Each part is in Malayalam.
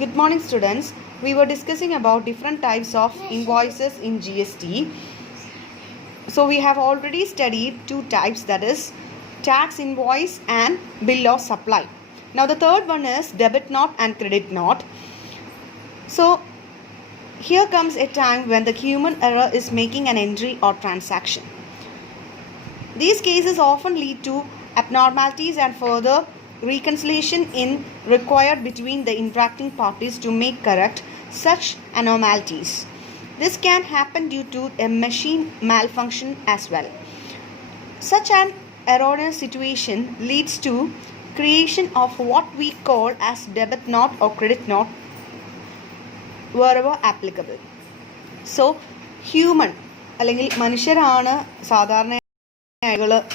Good morning, students. We were discussing about different types of invoices in GST. So we have already studied two types, that is tax invoice and bill of supply. Now the third one is debit note and credit note. So here comes a time when the human error is making an entry or transaction. These cases often lead to abnormalities and further reconciliation in required between the interacting parties to make correct such anomalies. This can happen due to a machine malfunction as well. Such an erroneous situation leads to creation of what we call as debit note or credit note wherever applicable. So human അല്ലെങ്കിൽ മനുഷ്യരാണ് സാധാരണ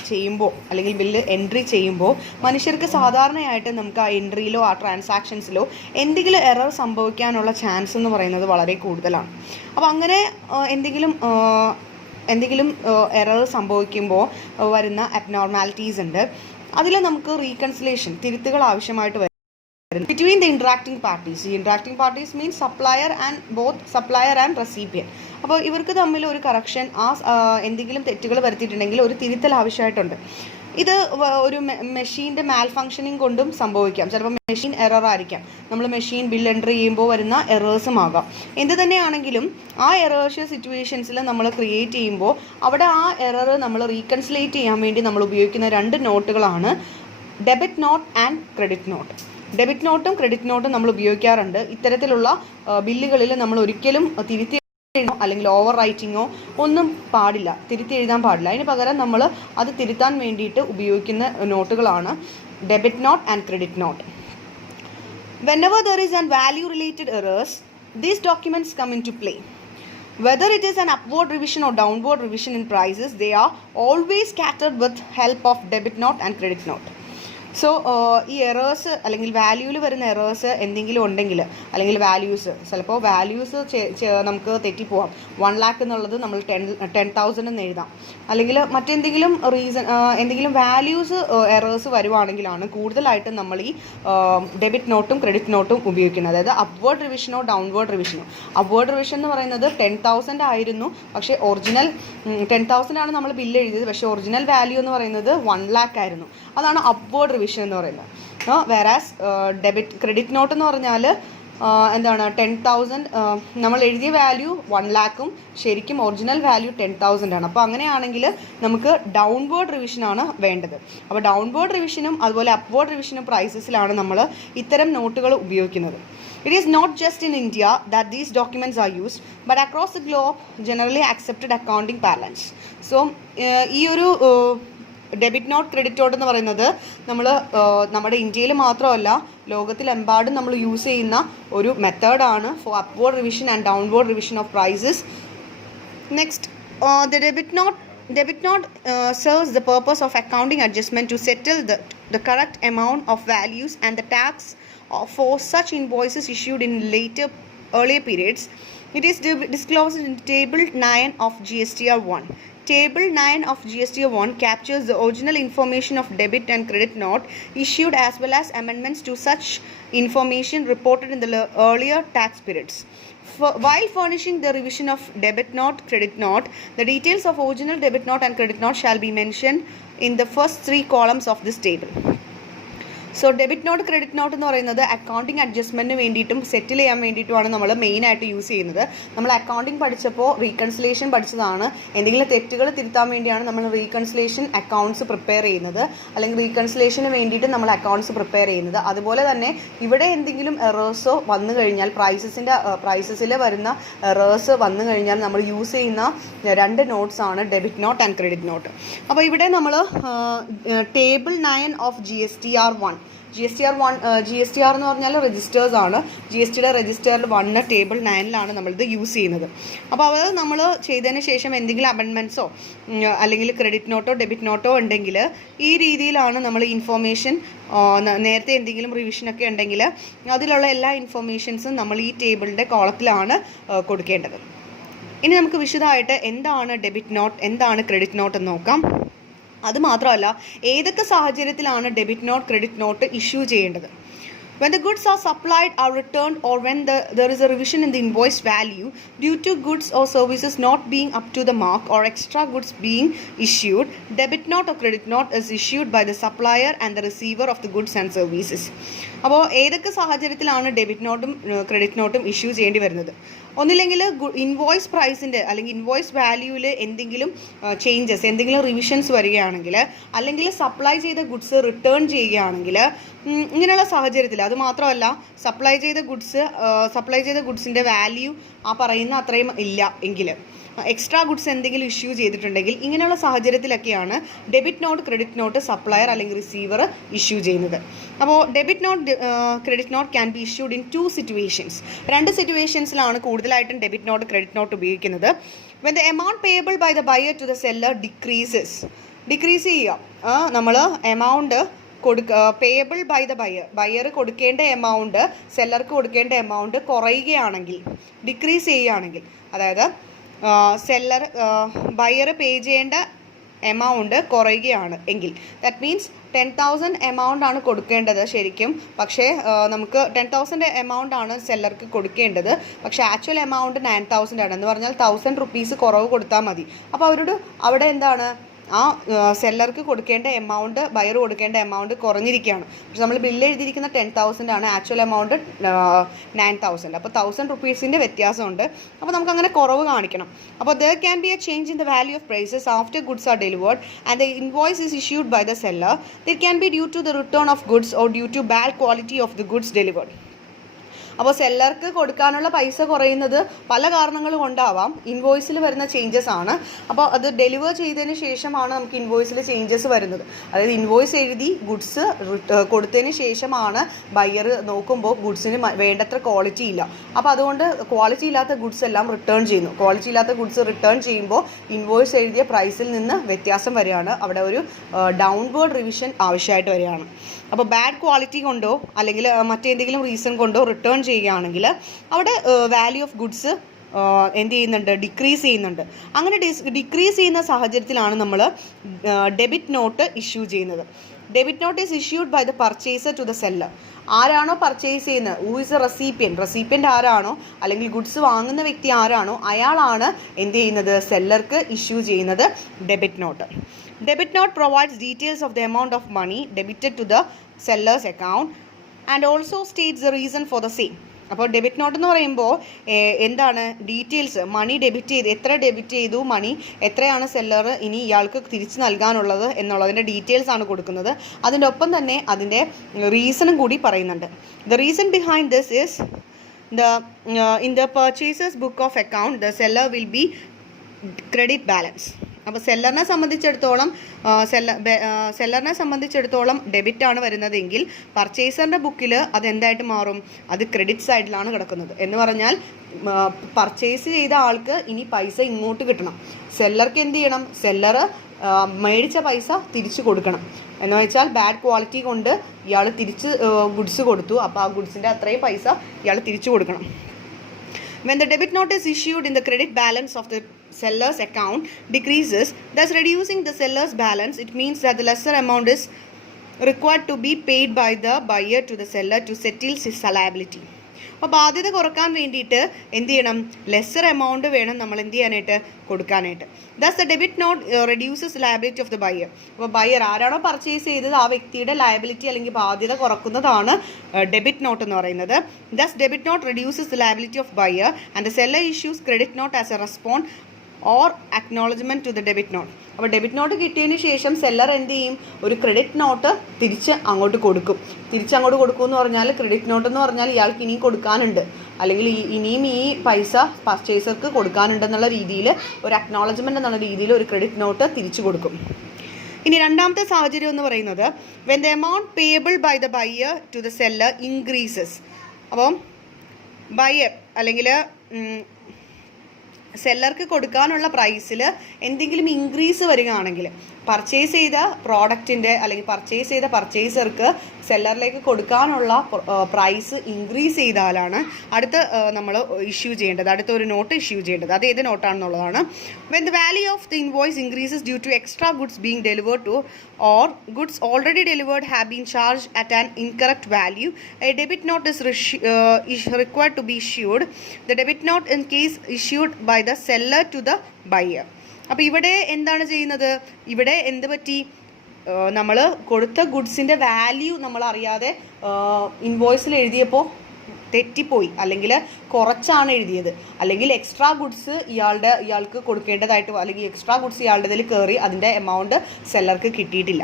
ചെയ്യുമ്പോൾ അല്ലെങ്കിൽ ബില്ല് എൻട്രി ചെയ്യുമ്പോൾ മനുഷ്യർക്ക് സാധാരണയായിട്ട് നമുക്ക് ആ എൻട്രിയിലോ ആ ട്രാൻസാക്ഷൻസിലോ എന്തെങ്കിലും എറർ സംഭവിക്കാനുള്ള ചാൻസ് എന്ന് പറയുന്നത് വളരെ കൂടുതലാണ്. അപ്പോൾ അങ്ങനെ എന്തെങ്കിലും എറർ സംഭവിക്കുമ്പോൾ വരുന്ന അബ്നോർമാലിറ്റീസ് ഉണ്ട്. അതിൽ നമുക്ക് റീകൺസിലേഷൻ തിരുത്തുകൾ ആവശ്യമായിട്ട് വരും between the interacting parties. The interacting parties means supplier and recipient. അപ്പോൾ ഇവർക്ക് തമ്മിൽ ഒരു കറക്ഷൻ എന്തെങ്കിലും തെറ്റുകൾ വരുത്തിയിട്ടുണ്ടെങ്കിൽ ഒരു തിരുത്തൽ ആവശ്യമായിട്ടുണ്ട്. ഇത് ഒരു മെഷീൻ്റെ മാൽ ഫങ്ഷനിങ് കൊണ്ടും സംഭവിക്കാം. ചിലപ്പോൾ മെഷീൻ എറർ ആയിരിക്കാം, നമ്മൾ മെഷീൻ ബിൽ എൻട്രി ചെയ്യുമ്പോൾ വരുന്ന എറേഴ്സും ആകാം. എന്ത് തന്നെയാണെങ്കിലും ആ എറേഴ്സ് സിറ്റുവേഷൻസിൽ നമ്മൾ ക്രിയേറ്റ് ചെയ്യുമ്പോൾ അവിടെ ആ എറർ നമ്മൾ റീകൺസിലേറ്റ് ചെയ്യാൻ വേണ്ടി നമ്മൾ ഉപയോഗിക്കുന്ന രണ്ട് നോട്ടുകളാണ് debit note and credit note. Debit നോട്ടും ക്രെഡിറ്റ് നോട്ടും നമ്മൾ ഉപയോഗിക്കാറുണ്ട്. ഇത്തരത്തിലുള്ള ബില്ലുകളിൽ നമ്മൾ ഒരിക്കലും തിരുത്തി അല്ലെങ്കിൽ ഓവർ റൈറ്റിങ്ങോ ഒന്നും പാടില്ല, തിരുത്തി എഴുതാൻ പാടില്ല. അതിന് പകരം നമ്മൾ അത് തിരുത്താൻ വേണ്ടിയിട്ട് ഉപയോഗിക്കുന്ന നോട്ടുകളാണ് debit note and credit note. Whenever there is an value related errors, these documents come into play. Whether it is an upward revision or downward revision in prices, they are always scattered with help of debit note and credit note. So ഈ എറേഴ്സ് അല്ലെങ്കിൽ വാല്യൂവിൽ വരുന്ന എറേഴ്സ് എന്തെങ്കിലും ഉണ്ടെങ്കിൽ അല്ലെങ്കിൽ വാല്യൂസ് ചിലപ്പോൾ വാല്യൂസ് നമുക്ക് തെറ്റിപ്പോവാം. 1 lakh എന്നുള്ളത് നമ്മൾ 10,000 എന്ന് എഴുതാം. അല്ലെങ്കിൽ മറ്റെന്തെങ്കിലും എന്തെങ്കിലും വാല്യൂസ് എറേഴ്സ് വരുവാണെങ്കിലാണ് കൂടുതലായിട്ടും നമ്മൾ ഈ ഡെബിറ്റ് നോട്ടും ക്രെഡിറ്റ് നോട്ടും ഉപയോഗിക്കുന്നത്. അതായത് അപ്വേർഡ് റിവിഷനോ ഡൗൺവേർഡ് റിവിഷനോ. അപ്വേർഡ് റിവിഷൻ എന്ന് പറയുന്നത് 10,000 ആയിരുന്നു, പക്ഷേ ഒറിജിനൽ 10,000 ആണ് നമ്മൾ ബില്ല് എഴുതിയത്, പക്ഷേ ഒറിജിനൽ വാല്യൂ എന്ന് പറയുന്നത് 1 lakh ആയിരുന്നു. അതാണ് അപ്വേർഡ് റിവിഷൻ എന്ന് പറയുന്നത്. വേറാസ് ക്രെഡിറ്റ് നോട്ട് എന്ന് പറഞ്ഞാൽ എന്താണ് 10,000 നമ്മൾ എഴുതിയ വാല്യൂ 1 lakhും ശരിക്കും ഒറിജിനൽ വാല്യൂ 10,000 ആണ്. അപ്പോൾ അങ്ങനെയാണെങ്കിൽ നമുക്ക് ഡൗൺവേർഡ് റിവിഷനാണ് വേണ്ടത്. അപ്പോൾ ഡൗൺവേർഡ് റിവിഷനും അതുപോലെ അപ്വേർഡ് റിവിഷനും പ്രൈസസിലാണ് നമ്മൾ ഇത്തരം നോട്ടുകൾ ഉപയോഗിക്കുന്നത്. It is not just in India that these documents are used, but across the globe generally accepted accounting parlance. So ഈ ഒരു ഡെബിറ്റ് നോട്ട് ക്രെഡിറ്റ് നോട്ട് എന്ന് പറയുന്നത് നമ്മൾ നമ്മുടെ ഇന്ത്യയിൽ മാത്രമല്ല ലോകത്തിലെമ്പാടും നമ്മൾ യൂസ് ചെയ്യുന്ന ഒരു മെത്തേഡാണ് for upward revision and downward revision of prices. Next, the debit note serves the purpose of accounting adjustment to settle the correct amount of values and the tax for such invoices issued in earlier periods. It is disclosed in Table 9 of GSTR 1. Table 9 of GSTR 1 captures the original information of debit and credit note issued as well as amendments to such information reported in the earlier tax periods. While furnishing the revision of debit note, credit note, the details of original debit note and credit note shall be mentioned in the first 3 columns of this table. So debit note credit note എന്ന് പറയുന്നത് അക്കൗണ്ടിങ് അഡ്ജസ്റ്റ്മെൻറ്റിന് വേണ്ടിയിട്ടും സെറ്റിൽ ചെയ്യാൻ വേണ്ടിയിട്ടുമാണ് നമ്മൾ മെയിനായിട്ട് യൂസ് ചെയ്യുന്നത്. നമ്മൾ അക്കൗണ്ടിങ് പഠിച്ചപ്പോൾ റീകൺസിലേഷൻ പഠിച്ചതാണ്. എന്തെങ്കിലും തെറ്റുകൾ തിരുത്താൻ വേണ്ടിയാണ് നമ്മൾ റീകൺസിലേഷൻ അക്കൗണ്ട്സ് പ്രിപ്പയർ ചെയ്യുന്നത്, അല്ലെങ്കിൽ റീകൺസിലേഷന് വേണ്ടിയിട്ട് നമ്മൾ അക്കൗണ്ട്സ് പ്രിപ്പയർ ചെയ്യുന്നത്. അതുപോലെ തന്നെ ഇവിടെ എന്തെങ്കിലും എറേഴ്സോ വന്നു കഴിഞ്ഞാൽ പ്രൈസസിൽ വരുന്ന എറേഴ്സ് വന്നു കഴിഞ്ഞാൽ നമ്മൾ യൂസ് ചെയ്യുന്ന രണ്ട് നോട്ട്സാണ് debit note and credit note. അപ്പോൾ ഇവിടെ നമ്മൾ ടേബിൾ 9 ഓഫ് GSTR 1 GSTR എന്ന് പറഞ്ഞാൽ രജിസ്റ്റേഴ്സ് ആണ്. GSTയുടെ രജിസ്റ്ററിൽ 1 ടേബിൾ 9 നമ്മളിത് യൂസ് ചെയ്യുന്നത്. അപ്പോൾ അത് നമ്മൾ ചെയ്തതിന് ശേഷം എന്തെങ്കിലും അമെൻഡ്മെൻറ്റ്സോ അല്ലെങ്കിൽ ക്രെഡിറ്റ് നോട്ടോ ഡെബിറ്റ് നോട്ടോ ഉണ്ടെങ്കിൽ ഈ രീതിയിലാണ് നമ്മൾ ഇൻഫോർമേഷൻ, നേരത്തെ എന്തെങ്കിലും റിവിഷനൊക്കെ ഉണ്ടെങ്കിൽ അതിലുള്ള എല്ലാ ഇൻഫോർമേഷൻസും നമ്മൾ ഈ ടേബിളിൻ്റെ കോളത്തിലാണ് കൊടുക്കേണ്ടത്. ഇനി നമുക്ക് വിശദമായിട്ട് എന്താണ് ഡെബിറ്റ് നോട്ട്, എന്താണ് ക്രെഡിറ്റ് നോട്ട് എന്ന് നോക്കാം. അതുമാത്രമല്ല ഏതൊക്കെ സാഹചര്യത്തിലാണ് debit note credit note issue ചെയ്യേണ്ടത്. When the goods are supplied or returned, or when there is a revision in the invoice value due to goods or services not being up to the mark or extra goods being issued, debit note or credit note is issued by the supplier and the receiver of the goods and services. അപ്പോൾ ഏതൊക്കെ സാഹചര്യത്തിലാണ് ഡെബിറ്റ് നോട്ടും ക്രെഡിറ്റ് നോട്ടും ഇഷ്യൂ ചെയ്യേണ്ടി വരുന്നത്? ഒന്നില്ലെങ്കിൽ ഇൻവോയ്സ് പ്രൈസിൻ്റെ അല്ലെങ്കിൽ ഇൻവോയ്സ് വാല്യൂവിൽ എന്തെങ്കിലും ചേഞ്ചസ്, എന്തെങ്കിലും റിവിഷൻസ് വരികയാണെങ്കിൽ, അല്ലെങ്കിൽ സപ്ലൈ ചെയ്ത ഗുഡ്സ് റിട്ടേൺ ചെയ്യുകയാണെങ്കിൽ, ഇങ്ങനെയുള്ള സാഹചര്യത്തിൽ, അത് മാത്രമല്ല സപ്ലൈ ചെയ്ത ഗുഡ്സിൻ്റെ വാല്യൂ ആ പറയുന്ന അത്രയും ഇല്ല എങ്കിൽ, എക്സ്ട്രാ ഗുഡ്സ് എന്തെങ്കിലും ഇഷ്യൂ ചെയ്തിട്ടുണ്ടെങ്കിൽ, ഇങ്ങനെയുള്ള സാഹചര്യത്തിലൊക്കെയാണ് debit note credit note supplier അല്ലെങ്കിൽ റിസീവർ ഇഷ്യൂ ചെയ്യുന്നത്. അപ്പോൾ debit note credit note can be issued in 2 situations. 2 സിറ്റുവേഷൻസിലാണ് കൂടുതലായിട്ടും ഡെബിറ്റ് നോട്ട് ക്രെഡിറ്റ് നോട്ട് ഉപയോഗിക്കുന്നത്. When the amount payable by the buyer to the seller decrease ചെയ്യുക, നമ്മൾ amount payable by the buyer കൊടുക്കേണ്ട എമൗണ്ട്, സെല്ലർക്ക് കൊടുക്കേണ്ട എമൗണ്ട് കുറയുകയാണെങ്കിൽ, ഡിക്രീസ് ചെയ്യുകയാണെങ്കിൽ, അതായത് ബയർ പേ ചെയ്യേണ്ട എമൗണ്ട് കുറയുകയാണ് എങ്കിൽ, ദാറ്റ് മീൻസ് 10,000 എമൗണ്ട് ആണ് കൊടുക്കേണ്ടത് ശരിക്കും, പക്ഷേ നമുക്ക് 10,000 എമൗണ്ട് ആണ് സെല്ലർക്ക് കൊടുക്കേണ്ടത്, പക്ഷേ ആക്ച്വൽ എമൗണ്ട് 9,000 ആണ്. എന്ന് പറഞ്ഞാൽ 1,000 റുപ്പീസ് കുറവ് കൊടുത്താൽ മതി. അപ്പോൾ അവിടെ എന്താണ്, ആ സെല്ലർക്ക് കൊടുക്കേണ്ട എമൗണ്ട്, ബയർ കൊടുക്കേണ്ട എമൗണ്ട് കുറഞ്ഞിരിക്കുകയാണ്. പക്ഷെ നമ്മൾ ബില്ല് എഴുതിയിരിക്കുന്ന 10,000 ആണ്, ആക്ച്വൽ എമൗണ്ട് 9,000. അപ്പോൾ 1,000 റുപ്പീസിൻ്റെ വ്യത്യാസമുണ്ട്. അപ്പോൾ നമുക്ക് അങ്ങനെ കുറവ് കാണിക്കണം. അപ്പോൾ there can be a change in the value of prices after goods are delivered and the invoice is issued by the seller. It can be due to the return of goods or due to bad quality of the goods delivered. അപ്പോൾ സെല്ലർക്ക് കൊടുക്കാനുള്ള പൈസ കുറയുന്നത് പല കാരണങ്ങൾ കൊണ്ടാവാം. ഇൻവോയ്സിൽ വരുന്ന ചേഞ്ചസ് ആണ്. അപ്പോൾ അത് ഡെലിവർ ചെയ്തതിന് ശേഷമാണ് നമുക്ക് ഇൻവോയ്സിൽ ചേഞ്ചസ് വരുന്നത്. അതായത് ഇൻവോയ്സ് എഴുതി ഗുഡ്സ് കൊടുത്തതിന് ശേഷമാണ് ബയർ നോക്കുമ്പോൾ ഗുഡ്സിന് വേണ്ടത്ര ക്വാളിറ്റി ഇല്ല. അപ്പോൾ അതുകൊണ്ട് ക്വാളിറ്റി ഇല്ലാത്ത ഗുഡ്സ് എല്ലാം റിട്ടേൺ ചെയ്യുന്നു. ക്വാളിറ്റി ഇല്ലാത്ത ഗുഡ്സ് റിട്ടേൺ ചെയ്യുമ്പോൾ ഇൻവോയ്സ് എഴുതിയ പ്രൈസിൽ നിന്ന് വ്യത്യാസം വരികയാണ്. അവിടെ ഒരു ഡൗൺവേർഡ് റിവിഷൻ ആവശ്യമായിട്ട് വരികയാണ്. അപ്പോൾ ബാഡ് ക്വാളിറ്റി കൊണ്ടോ അല്ലെങ്കിൽ മറ്റേന്തെങ്കിലും റീസൺ കൊണ്ടോ റിട്ടേൺ ചെയ്യുകയാണെങ്കിൽ അവിടെ വാല്യൂ ഓഫ് ഗുഡ്സ് എന്ത് ചെയ്യുന്നുണ്ട്, ഡിക്രീസ് ചെയ്യുന്നുണ്ട്. അങ്ങനെ ഡിക്രീസ് ചെയ്യുന്ന സാഹചര്യത്തിലാണ് നമ്മൾ ഡെബിറ്റ് നോട്ട് ഇഷ്യൂ ചെയ്യുന്നത്. Debit note is issued by the purchaser to the seller. ആരാണോ പർച്ചേസ് ചെയ്യുന്നത്, ഹൂ ഇസ് എ റെസിപ്പിയൻ്റ് ആരാണോ, അല്ലെങ്കിൽ ഗുഡ്സ് വാങ്ങുന്ന വ്യക്തി ആരാണോ, അയാളാണ് എന്ത് ചെയ്യുന്നത്, സെല്ലർക്ക് ഇഷ്യൂ ചെയ്യുന്നത് debit note. Debit note provides details of the amount of money debited to the seller's account and also states the reason for the same. അപ്പോൾ ഡെബിറ്റ് നോട്ട് എന്ന് പറയുമ്പോൾ എന്താണ്, ഡീറ്റെയിൽസ്, മണി ഡെബിറ്റ് ചെയ്ത്, എത്ര ഡെബിറ്റ് ചെയ്തു, മണി എത്രയാണ് സെല്ലർ ഇനി ഇയാൾക്ക് തിരിച്ച് നൽകാനുള്ളത് എന്നുള്ളതിൻ്റെ ഡീറ്റെയിൽസ് ആണ് കൊടുക്കുന്നത്. അതിൻ്റെ ഒപ്പം തന്നെ അതിൻ്റെ റീസണും കൂടി പറയുന്നുണ്ട്. The reason behind this is in the purchaser's book of account the seller will be credit balance. അപ്പോൾ സെല്ലറിനെ സംബന്ധിച്ചിടത്തോളം ഡെബിറ്റാണ് വരുന്നതെങ്കിൽ പർച്ചേസറിൻ്റെ ബുക്കിൽ അതെന്തായിട്ട് മാറും, അത് ക്രെഡിറ്റ് സൈഡിലാണ് കിടക്കുന്നത്. എന്ന് പറഞ്ഞാൽ പർച്ചേസ് ചെയ്ത ആൾക്ക് ഇനി പൈസ ഇങ്ങോട്ട് കിട്ടണം. സെല്ലർക്ക് എന്ത് ചെയ്യണം, സെല്ലർ മേടിച്ച പൈസ തിരിച്ചു കൊടുക്കണം. എന്ന് വെച്ചാൽ ബാഡ് ക്വാളിറ്റി കൊണ്ട് ഇയാൾ തിരിച്ച് ഗുഡ്സ് കൊടുത്തു, അപ്പോൾ ആ ഗുഡ്സിൻ്റെ അത്രയും പൈസ ഇയാൾ തിരിച്ചു കൊടുക്കണം. When the debit note is issued in the credit balance of the seller's account decreases, thus reducing the seller's balance, it means that the lesser amount is required to be paid by the buyer to the seller to settle his liability. അപ്പോൾ ബാധ്യത കുറക്കാൻ വേണ്ടിയിട്ട് എന്ത് ചെയ്യണം, ലെസ്സർ എമൗണ്ട് വേണം നമ്മൾ എന്ത് ചെയ്യാനായിട്ട്, കൊടുക്കാനായിട്ട്. Thus the debit note reduces liability of the buyer. അപ്പോൾ ബയർ ആരാണോ പർച്ചേസ് ചെയ്തത് ആ വ്യക്തിയുടെ ലയബിലിറ്റി അല്ലെങ്കിൽ ബാധ്യത കുറക്കുന്നതാണ് ഡെബിറ്റ് നോട്ട് എന്ന് പറയുന്നത്. Thus debit note reduces the liability of buyer and the seller issues credit note as a respond or acknowledgement to the debit note. അപ്പോൾ ഡെബിറ്റ് നോട്ട് കിട്ടിയതിന് ശേഷം സെല്ലർ എന്ത് ചെയ്യും, ഒരു ക്രെഡിറ്റ് നോട്ട് തിരിച്ചങ്ങോട്ട് കൊടുക്കും എന്ന് പറഞ്ഞാൽ, ക്രെഡിറ്റ് നോട്ട് എന്ന് പറഞ്ഞാൽ ഇയാൾക്ക് ഇനിയും കൊടുക്കാനുണ്ട്, അല്ലെങ്കിൽ ഇനിയും ഈ പൈസ പർച്ചേസർക്ക് കൊടുക്കാനുണ്ടെന്നുള്ള രീതിയിൽ, ഒരു അക്നോളജ്മെൻറ്റ് എന്നുള്ള രീതിയിൽ ഒരു ക്രെഡിറ്റ് നോട്ട് തിരിച്ചു കൊടുക്കും. ഇനി രണ്ടാമത്തെ സാഹചര്യം എന്ന് പറയുന്നത് when the amount payable by the buyer to the seller increases. അപ്പം ബയർ അല്ലെങ്കിൽ സെല്ലർക്ക് കൊടുക്കാനുള്ള പ്രൈസിൽ എന്തെങ്കിലും ഇൻക്രീസ് വരികയാണെങ്കിൽ പർച്ചേസ് ചെയ്ത പ്രോഡക്റ്റിൻ്റെ അല്ലെങ്കിൽ പർച്ചേസ് ചെയ്ത പർച്ചേസർക്ക് സെല്ലറിലേക്ക് കൊടുക്കാനുള്ള പ്രൈസ് ഇൻക്രീസ് ചെയ്താലാണ് അടുത്ത നമ്മൾ ഇഷ്യൂ ചെയ്യേണ്ടത്, അടുത്തൊരു നോട്ട് ഇഷ്യൂ ചെയ്യേണ്ടത്. അത് ഏത് നോട്ടാണെന്നുള്ളതാണ്. When the value of the invoice increases due to extra goods being delivered to or goods already delivered have been charged at an incorrect value, a debit note is required to be issued. The debit note in case issued by the seller to the buyer. അപ്പോൾ ഇവിടെ എന്താണ് ചെയ്യുന്നത്? ഇവിടെ എന്ത് പറ്റി? നമ്മൾ കൊടുത്ത ഗുഡ്സിൻ്റെ വാല്യൂ നമ്മൾ അറിയാതെ ഇൻവോയ്സിൽ എഴുതിയപ്പോൾ തെറ്റിപ്പോയി, അല്ലെങ്കിൽ കുറച്ചാണ് എഴുതിയത്, അല്ലെങ്കിൽ എക്സ്ട്രാ ഗുഡ്സ് ഇയാൾക്ക് കൊടുക്കേണ്ടതായിട്ട്, അല്ലെങ്കിൽ എക്സ്ട്രാ ഗുഡ്സ് ഇയാളുടെ ഇതിൽ കയറി അതിൻ്റെ എമൗണ്ട് സെല്ലർക്ക് കിട്ടിയിട്ടില്ല.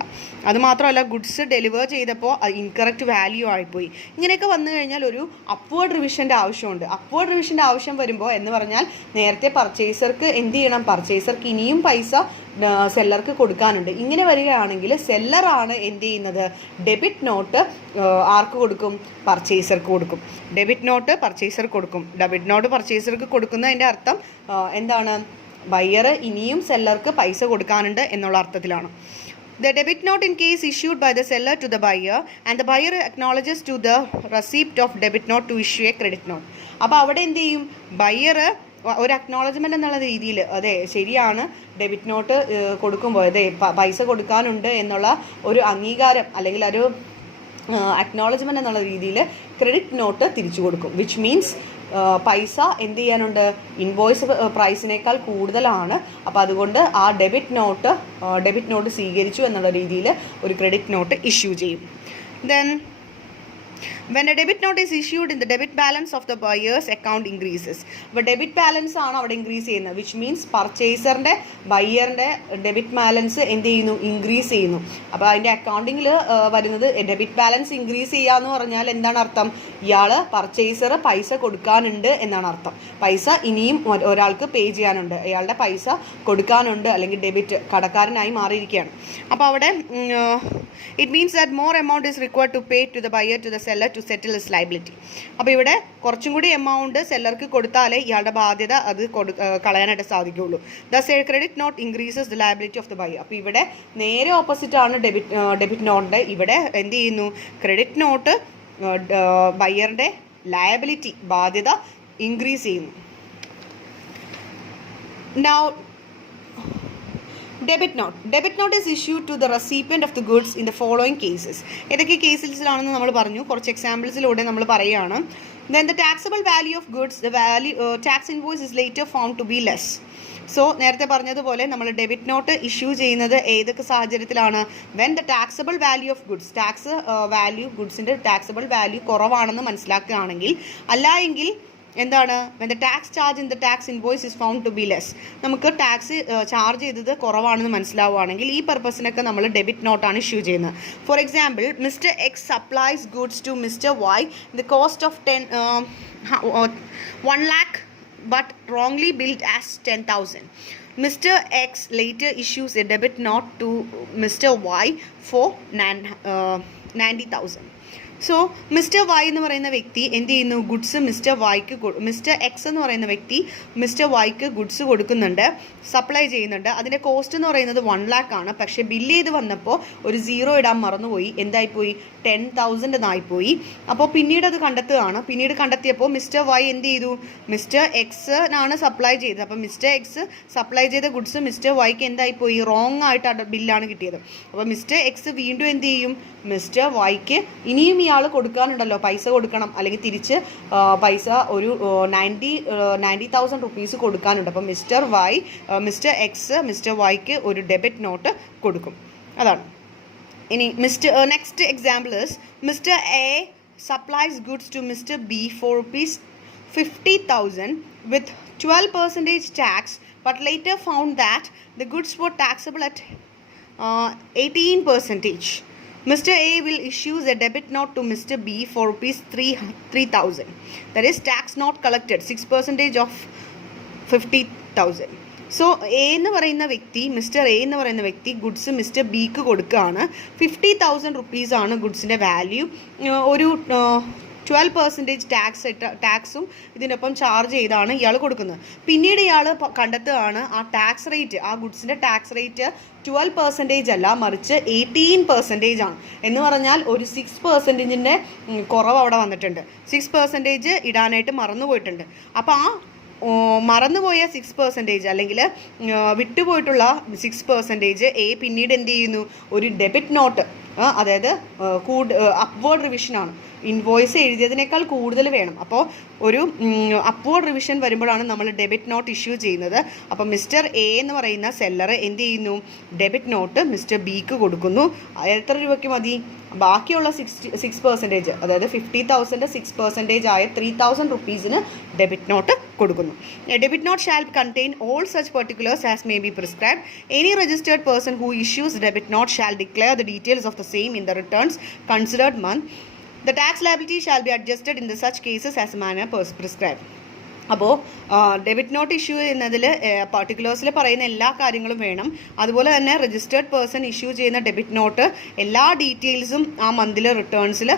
അതുമാത്രമല്ല ഗുഡ്സ് ഡെലിവർ ചെയ്തപ്പോൾ ഇൻകറക്റ്റ് വാല്യൂ ആയിപ്പോയി. ഇങ്ങനെയൊക്കെ വന്നു കഴിഞ്ഞാൽ ഒരു അപ്വേർഡ് റിവിഷൻ്റെ ആവശ്യമുണ്ട്. അപ്വേർഡ് റിവിഷൻ്റെ ആവശ്യം വരുമ്പോൾ എന്ന് പറഞ്ഞാൽ നേരത്തെ പർച്ചേസർക്ക് എന്ത് ചെയ്യണം? പർച്ചേസർക്ക് ഇനിയും പൈസ സെല്ലർക്ക് കൊടുക്കാനുണ്ട്. ഇങ്ങനെ വരികയാണെങ്കിൽ സെല്ലറാണ് എന്ത് ചെയ്യുന്നത്? ഡെബിറ്റ് നോട്ട് ആർക്ക് കൊടുക്കും? പർച്ചേസർക്ക് കൊടുക്കും. ഡെബിറ്റ് നോട്ട് പർച്ചേസർക്ക് കൊടുക്കും. ഡെബിറ്റ് നോട്ട് പർച്ചേസർക്ക് കൊടുക്കുന്നതിൻ്റെ അർത്ഥം എന്താണ്? ബയ്യർ ഇനിയും സെല്ലർക്ക് പൈസ കൊടുക്കാനുണ്ട് എന്നുള്ള അർത്ഥത്തിലാണ്. The debit note in case issued by the seller to the buyer and the buyer acknowledges to the receipt of debit note to issue a credit note. അപ്പോൾ അവിടെ എന്ത് ചെയ്യും? ബയ്യർ ഒരു അക്നോളജ്മെൻ്റ് എന്നുള്ള രീതിയിൽ അതെ ശരിയാണ്, ഡെബിറ്റ് നോട്ട് കൊടുക്കുമ്പോൾ അതെ പൈസ കൊടുക്കാനുണ്ട് എന്നുള്ള ഒരു അംഗീകാരം അല്ലെങ്കിൽ ഒരു അക്നോളജ്മെൻ്റ് എന്നുള്ള രീതിയിൽ ക്രെഡിറ്റ് നോട്ട് തിരിച്ചു കൊടുക്കും. വിച്ച് മീൻസ് പൈസ എന്ത് ചെയ്യാനുണ്ട്? ഇൻവോയ്സ് പ്രൈസിനേക്കാൾ കൂടുതലാണ്. അപ്പോൾ അതുകൊണ്ട് ആ ഡെബിറ്റ് നോട്ട് സ്വീകരിച്ചു എന്നുള്ള രീതിയിൽ ഒരു ക്രെഡിറ്റ് നോട്ട് ഇഷ്യൂ ചെയ്യും. Then when a debit note is issued in the debit balance of the buyer's account increases. അപ്പോൾ ഡെബിറ്റ് ബാലൻസ് ആണ് അവിടെ ഇൻക്രീസ് ചെയ്യുന്നത്. വിച്ച് മീൻസ് പർച്ചേസറിൻ്റെ ബയ്യറിൻ്റെ ഡെബിറ്റ് ബാലൻസ് എന്ത് ചെയ്യുന്നു? ഇൻക്രീസ് ചെയ്യുന്നു. അപ്പോൾ അതിൻ്റെ അക്കൗണ്ടിങ്ങിൽ വരുന്നത് ഡെബിറ്റ് ബാലൻസ് ഇൻക്രീസ് ചെയ്യുക എന്ന് പറഞ്ഞാൽ എന്താണ് അർത്ഥം? പർച്ചേസർ പൈസ കൊടുക്കാനുണ്ട് എന്നാണ് അർത്ഥം. പൈസ ഇനിയും ഒരാൾക്ക് പേ ചെയ്യാനുണ്ട്, അയാളുടെ പൈസ കൊടുക്കാനുണ്ട്, അല്ലെങ്കിൽ ഡെബിറ്റ് കടക്കാരനായി മാറിയിരിക്കുകയാണ്. അപ്പോൾ അവിടെ it means that more amount is required to pay to the buyer to the seller to settle his liability. അപ്പോൾ ഇവിടെ കുറച്ചും കൂടി എമൗണ്ട് സെല്ലർക്ക് കൊടുത്താലേ ഇയാളുടെ ബാധ്യത അത് കളയാനായിട്ട് സാധിക്കുകയുള്ളൂ. Thus a credit note increases the liability of the buyer. അപ്പോൾ ഇവിടെ നേരെ ഓപ്പോസിറ്റ് ആണ് ഡെബിറ്റ് നോട്ടിൻ്റെ. ഇവിടെ എന്ത് ചെയ്യുന്നു? ക്രെഡിറ്റ് നോട്ട് ബയ്യറിൻ്റെ ലയബിലിറ്റി ബാധ്യത ഇൻക്രീസ് ചെയ്യുന്നു. Now Debit note is issued to the recipient of the goods in the following cases. ഏതൊക്കെ കേസിലാണെന്ന് നമ്മൾ പറഞ്ഞു, കുറച്ച് എക്സാമ്പിൾസിലൂടെ നമ്മൾ പറയുകയാണ്. Then the taxable value of goods, the value tax invoice is later found to be less. So നേരത്തെ പറഞ്ഞതുപോലെ നമ്മൾ ഡെബിറ്റ് നോട്ട് ഇഷ്യൂ ചെയ്യുന്നത് ഏതൊക്കെ സാഹചര്യത്തിലാണ്? When the taxable value of goods, ഗുഡ്സിൻ്റെ ടാക്സബിൾ വാല്യൂ കുറവാണെന്ന് മനസ്സിലാക്കുകയാണെങ്കിൽ, അല്ല എങ്കിൽ എന്താണ്? When the tax charge in the tax invoice is found to be less. നമുക്ക് ടാക്സ് ചാർജ് ചെയ്തത് കുറവാണെന്ന് മനസ്സിലാവുകയാണെങ്കിൽ ഈ പർപ്പസിനൊക്കെ നമ്മൾ ഡെബിറ്റ് നോട്ടാണ് ഇഷ്യൂ ചെയ്യുന്നത്. For example, mister X supplies goods to mister Y the cost of 1 lakh but wrongly billed as 10,000. Mr. X later issues a debit note to Mr. Y for 90,000. So mister Y എന്ന് പറയുന്ന വ്യക്തി എന്ത് ചെയ്യുന്നു? ഗുഡ്സ് മിസ്റ്റർ എക്സ് എന്ന് പറയുന്ന വ്യക്തി മിസ്റ്റർ വൈക്ക് ഗുഡ്സ് കൊടുക്കുന്നുണ്ട്, സപ്ലൈ ചെയ്യുന്നുണ്ട്. അതിൻ്റെ കോസ്റ്റ് എന്ന് പറയുന്നത് 1 lakh ആണ്. പക്ഷേ ബില്ല് ചെയ്ത് വന്നപ്പോൾ ഒരു 0 ഇടാൻ മറന്നുപോയി. എന്തായിപ്പോയി? 10,000 എന്നായിപ്പോയി. അപ്പോൾ പിന്നീട് അത് കണ്ടെത്തുകയാണ്. പിന്നീട് കണ്ടെത്തിയപ്പോൾ മിസ്റ്റർ വൈ എന്ത് ചെയ്തു? മിസ്റ്റർ എക്സിനാണ് സപ്ലൈ ചെയ്തത്. അപ്പോൾ മിസ്റ്റർ എക്സ് സപ്ലൈ ചെയ്ത ഗുഡ്സ് മിസ്റ്റർ വൈക്ക് എന്തായിപ്പോയി? റോങ് ആയിട്ട് ബില്ലാണ് കിട്ടിയത്. അപ്പോൾ മിസ്റ്റർ എക്സ് വീണ്ടും എന്ത് ചെയ്യും? മിസ്റ്റർ വൈക്ക് ഇനിയും ഇയാൾ കൊടുക്കാനുണ്ടല്ലോ, പൈസ കൊടുക്കണം, അല്ലെങ്കിൽ തിരിച്ച് പൈസ ഒരു 90,000 റുപ്പീസ് കൊടുക്കാനുണ്ട്. അപ്പം മിസ്റ്റർ എക്സ് മിസ്റ്റർ വൈക്ക് ഒരു ഡെബിറ്റ് നോട്ട് കൊടുക്കും. അതാണ്. ഇനി next example is mister A supplies goods to mister B for ₹50,000 with 12% tax, but later found that the goods were taxable at 18%. Mr. A will issue a debit note to Mr. B for ₹3,000. That is tax not collected, 6% of 50,000. So A എന്ന് പറയുന്ന വ്യക്തി, മിസ്റ്റർ എ എന്ന് പറയുന്ന വ്യക്തി ഗുഡ്സ് മിസ്റ്റർ ബിക്ക് കൊടുക്കുകയാണ്. 50,000 റുപ്പീസാണ് ഗുഡ്സിൻ്റെ വാല്യൂ. ഒരു 12% ടാക്സും ഇതിനൊപ്പം ചാർജ് ചെയ്താണ് ഇയാൾ കൊടുക്കുന്നത്. പിന്നീട് ഇയാൾ കണ്ടെത്തുകയാണ് ആ ടാക്സ് റേറ്റ്, ആ ഗുഡ്സിൻ്റെ ടാക്സ് റേറ്റ് 12% അല്ല, മറിച്ച് 18% ആണ്. എന്ന് പറഞ്ഞാൽ ഒരു 6%ൻ്റെ കുറവ് അവിടെ വന്നിട്ടുണ്ട്. 6% ഇടാനായിട്ട് മറന്നുപോയിട്ടുണ്ട്. അപ്പോൾ ആ മറന്നുപോയ 6% അല്ലെങ്കിൽ വിട്ടുപോയിട്ടുള്ള 6% പിന്നീട് എന്ത് ചെയ്യുന്നു, ഒരു ഡെബിറ്റ് നോട്ട്, അതായത് അപ്വേർഡ് റിവിഷനാണ്. ഇൻവോയ്സ് എഴുതിയതിനേക്കാൾ കൂടുതൽ വേണം. അപ്പോൾ ഒരു അപ്വേർഡ് റിവിഷൻ വരുമ്പോഴാണ് നമ്മൾ ഡെബിറ്റ് നോട്ട് ഇഷ്യൂ ചെയ്യുന്നത്. അപ്പോൾ മിസ്റ്റർ എ എന്ന് പറയുന്ന സെല്ലർ എന്ത് ചെയ്യുന്നു, ഡെബിറ്റ് നോട്ട് മിസ്റ്റർ ബിക്ക് കൊടുക്കുന്നു. എത്ര രൂപയ്ക്ക് മതി? ബാക്കിയുള്ള 6%, അതായത് 50,000 6% ആയ 3,000 റുപ്പീസിന് ഡെബിറ്റ് നോട്ട് കൊടുക്കുന്നു. Debit not shall contain all such particulars as may be prescribed. Any registered person who issues debit not shall declare the details of the same in the returns considered month. The tax liability shall be adjusted in the such cases as manner prescribed. അപ്പോൾ ഡെബിറ്റ് നോട്ട് ഇഷ്യൂ ചെയ്യുന്നതിൽ പർട്ടിക്കുലേഴ്സിൽ പറയുന്ന എല്ലാ കാര്യങ്ങളും വേണം. അതുപോലെ തന്നെ രജിസ്റ്റേർഡ് പേഴ്സൺ ഇഷ്യൂ ചെയ്യുന്ന ഡെബിറ്റ് നോട്ട് എല്ലാ ഡീറ്റെയിൽസും ആ മന്തിൽ റിട്ടേൺസിൽ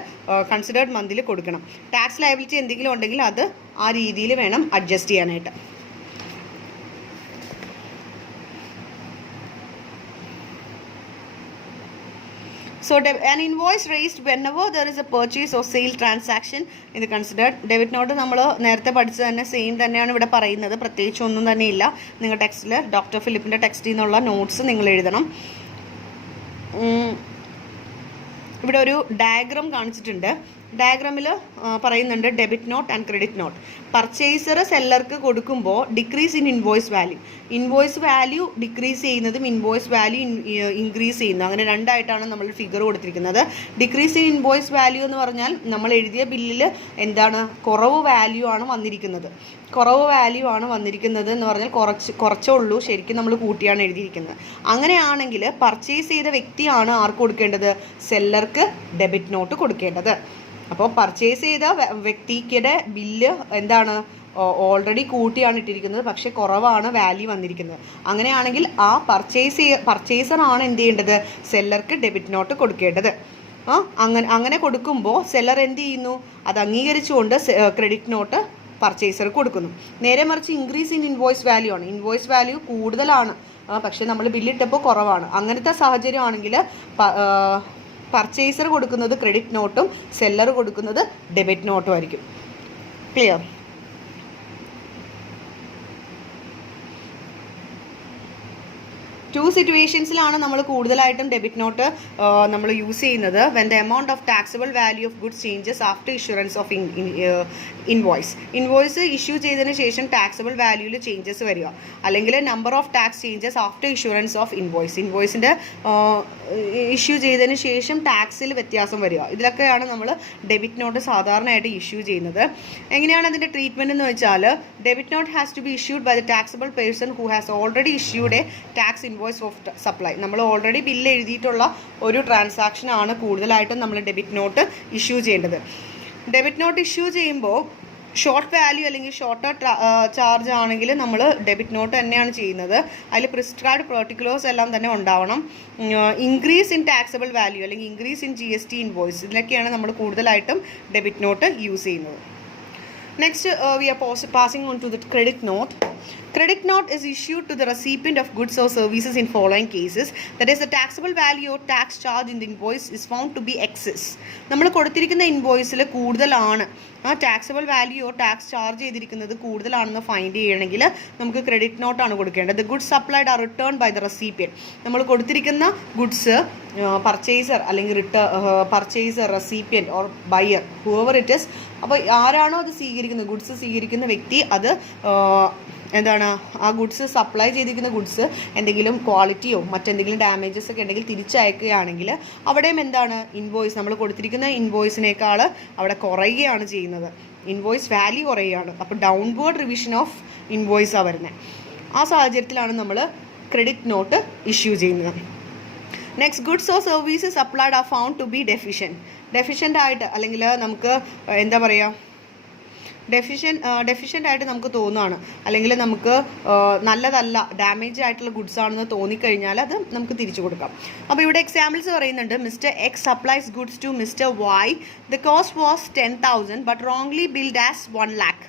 കൺസിഡേർഡ് മന്തിൽ കൊടുക്കണം. ടാക്സ് ലയബിലിറ്റി എന്തെങ്കിലും ഉണ്ടെങ്കിൽ അത് ആ രീതിയിൽ വേണം അഡ്ജസ്റ്റ് ചെയ്യാനായിട്ട്. So an invoice raised whenever there is a purchase or sale transaction is considered. Debit note നമ്മൾ നേരത്തെ പഠിച്ചത് തന്നെ സെയിം തന്നെയാണ് ഇവിടെ പറയുന്നത്, പ്രത്യേകിച്ച് ഒന്നും തന്നെ ഇല്ല. നിങ്ങൾ ടെക്സ്റ്റിൽ ഡോക്ടർ ഫിലിപ്പിൻ്റെ ടെക്സ്റ്റിൽ നിന്നുള്ള നോട്ട്സ് നിങ്ങൾ എഴുതണം. ഇവിടെ ഒരു ഡയഗ്രാം കാണിച്ചിട്ടുണ്ട്. ഡയഗ്രാമിൽ പറയുന്നുണ്ട് debit note and credit note. Purchaser സെല്ലർക്ക് കൊടുക്കുമ്പോൾ decrease in invoice value, invoice value decrease ചെയ്യുന്നതും ഇൻവോയ്സ് വാല്യൂ ഇൻക്രീസ് ചെയ്യുന്നതും, അങ്ങനെ രണ്ടായിട്ടാണ് നമ്മൾ ഫിഗർ കൊടുത്തിരിക്കുന്നത്. ഡിക്രീസ് ഇൻ ഇൻവോയ്സ് വാല്യൂ എന്ന് പറഞ്ഞാൽ നമ്മൾ എഴുതിയ ബില്ലിൽ എന്താണ്, കുറവ് വാല്യൂ ആണ് വന്നിരിക്കുന്നത്. കുറവ് വാല്യൂ ആണ് വന്നിരിക്കുന്നത് എന്ന് പറഞ്ഞാൽ കുറച്ചേ ഉള്ളൂ, ശരിക്കും നമ്മൾ കൂട്ടിയാണ് എഴുതിയിരിക്കുന്നത്. അങ്ങനെയാണെങ്കിൽ പർച്ചേസ് ചെയ്ത വ്യക്തിയാണ് ആർക്ക് കൊടുക്കേണ്ടത്, സെല്ലർക്ക് ഡെബിറ്റ് നോട്ട് കൊടുക്കേണ്ടത്. അപ്പോൾ പർച്ചേസ് ചെയ്ത വ്യക്തിയുടെ ബില്ല് എന്താണ്, ഓൾറെഡി കൂട്ടിയാണ് ഇട്ടിരിക്കുന്നത്, പക്ഷെ കുറവാണ് വാല്യൂ വന്നിരിക്കുന്നത്. അങ്ങനെയാണെങ്കിൽ ആ പർച്ചേസറാണ് എന്ത് ചെയ്യേണ്ടത്, സെല്ലർക്ക് ഡെബിറ്റ് നോട്ട് കൊടുക്കേണ്ടത്. അങ്ങനെ കൊടുക്കുമ്പോൾ സെല്ലർ എന്ത് ചെയ്യുന്നു, അത് അംഗീകരിച്ചുകൊണ്ട് ക്രെഡിറ്റ് നോട്ട് പർച്ചേസർ കൊടുക്കുന്നു. നേരെ മറിച്ച് ഇൻക്രീസ് ഇൻ ഇൻവോയ്സ് വാല്യൂ ആണ്, ഇൻവോയ്സ് വാല്യൂ കൂടുതലാണ് പക്ഷെ നമ്മൾ ബില്ലിട്ടപ്പോൾ കുറവാണ്. അങ്ങനത്തെ സാഹചര്യമാണെങ്കിൽ പർച്ചേസർ കൊടുക്കുന്നത് ക്രെഡിറ്റ് നോട്ടും സെല്ലർ കൊടുക്കുന്നത് ഡെബിറ്റ് നോട്ടും ആയിരിക്കും. ക്ലിയർ? ടു സിറ്റുവേഷൻസിലാണ് നമ്മൾ കൂടുതലായിട്ടും ഡെബിറ്റ് നോട്ട് നമ്മൾ യൂസ് ചെയ്യുന്നത്. When the amount of taxable value of goods changes after issuance of invoice issue ചെയ്തതിന് ശേഷം ടാക്സബിൾ വാല്യൂവിൽ ചേഞ്ചസ് വരിക, അല്ലെങ്കിൽ number of tax changes after issuance of ഇൻവോയ്സിൻ്റെ ഇഷ്യൂ ചെയ്തതിന് ശേഷം ടാക്സിൽ വ്യത്യാസം വരിക. ഇതിലൊക്കെയാണ് നമ്മൾ ഡെബിറ്റ് നോട്ട് സാധാരണയായിട്ട് ഇഷ്യൂ ചെയ്യുന്നത്. എങ്ങനെയാണ് അതിൻ്റെ ട്രീറ്റ്മെൻറ്റ് എന്ന് വെച്ചാൽ, debit note has to be issued by the taxable person who has already issued a tax invoice of supply. നമ്മൾ ഓൾറെഡി ബില്ല് എഴുതിയിട്ടുള്ള ഒരു ട്രാൻസാക്ഷനാണ് കൂടുതലായിട്ടും നമ്മൾ ഡെബിറ്റ് നോട്ട് ഇഷ്യൂ ചെയ്യേണ്ടത്. ഡെബിറ്റ് നോട്ട് ഇഷ്യൂ ചെയ്യുമ്പോൾ ഷോർട്ട് വാല്യൂ അല്ലെങ്കിൽ ഷോർട്ടർ ചാർജ് ആണെങ്കിൽ നമ്മൾ ഡെബിറ്റ് നോട്ട് തന്നെയാണ് ചെയ്യുന്നത്. അതിൽ പ്രിസ്ക്രൈബ്ഡ് പെർട്ടിക്കുലേഴ്സ് എല്ലാം തന്നെ ഉണ്ടാവണം. ഇൻക്രീസ് ഇൻ ടാക്സബിൾ വാല്യൂ അല്ലെങ്കിൽ ഇൻക്രീസ് ഇൻ GST ഇൻവോയ്സ്, ഇതിലൊക്കെയാണ് നമ്മൾ കൂടുതലായിട്ടും ഡെബിറ്റ് നോട്ട് യൂസ് ചെയ്യുന്നത്. Next, we are passing on to the credit note. Credit note is issued to the recipient of goods or services in following cases. That is, the taxable value or tax charge in the invoice is found to be excess. നമ്മൾ കൊടുത്തിരിക്കുന്ന ഇൻവോയ്സിൽ കൂടുതലാണ്, ആ ടാക്സബിൾ വാല്യൂ ടാക്സ് ചാർജ് ചെയ്തിരിക്കുന്നത് കൂടുതലാണെന്ന് ഫൈൻഡ് ചെയ്യണമെങ്കിൽ നമുക്ക് ക്രെഡിറ്റ് നോട്ടാണ് കൊടുക്കേണ്ടത്. The goods supplied are return by the recipient. നമ്മൾ കൊടുത്തിരിക്കുന്ന ഗുഡ്സ് പർച്ചേസർ അല്ലെങ്കിൽ purchaser, recipient or buyer, whoever it is, അപ്പോൾ ആരാണോ അത് സ്വീകരിക്കുന്നത്, ഗുഡ്സ് സ്വീകരിക്കുന്ന വ്യക്തി, അത് എന്താണ്, ആ ഗുഡ്സ് സപ്ലൈ ചെയ്തിരിക്കുന്ന ഗുഡ്സ് എന്തെങ്കിലും ക്വാളിറ്റിയോ മറ്റെന്തെങ്കിലും ഡാമേജസ് ഒക്കെ ഉണ്ടെങ്കിൽ തിരിച്ചയക്കുകയാണെങ്കിൽ അവിടെയും എന്താണ്, ഇൻവോയ്സ് നമ്മൾ കൊടുത്തിരിക്കുന്ന ഇൻവോയ്സിനേക്കാൾ അവിടെ കുറയുകയാണ് ചെയ്യുന്നത്, ഇൻവോയ്സ് വാല്യൂ കുറയുകയാണ്. അപ്പോൾ ഡൗൺവേർഡ് റിവിഷൻ ഓഫ് ഇൻവോയ്സാണ് വരുന്നത്. ആ സാഹചര്യത്തിലാണ് നമ്മൾ ക്രെഡിറ്റ് നോട്ട് ഇഷ്യൂ ചെയ്യുന്നത്. Next, goods or services supplied are found to be deficient ആയിട്ട്, അല്ലെങ്കിൽ നമുക്ക് എന്താ പറയുക, ഡെഫിഷ്യൻ്റ് ആയിട്ട് നമുക്ക് തോന്നുകയാണ്, അല്ലെങ്കിൽ നമുക്ക് നല്ലതല്ല, ഡാമേജ് ആയിട്ടുള്ള ഗുഡ്സ് ആണെന്ന് തോന്നിക്കഴിഞ്ഞാൽ അത് നമുക്ക് തിരിച്ചു കൊടുക്കാം. അപ്പോൾ ഇവിടെ എക്സാമ്പിൾസ് പറയുന്നുണ്ട്. Mister X supplies goods to mister Y. The cost was 10,000 but wrongly billed as 1 lakh.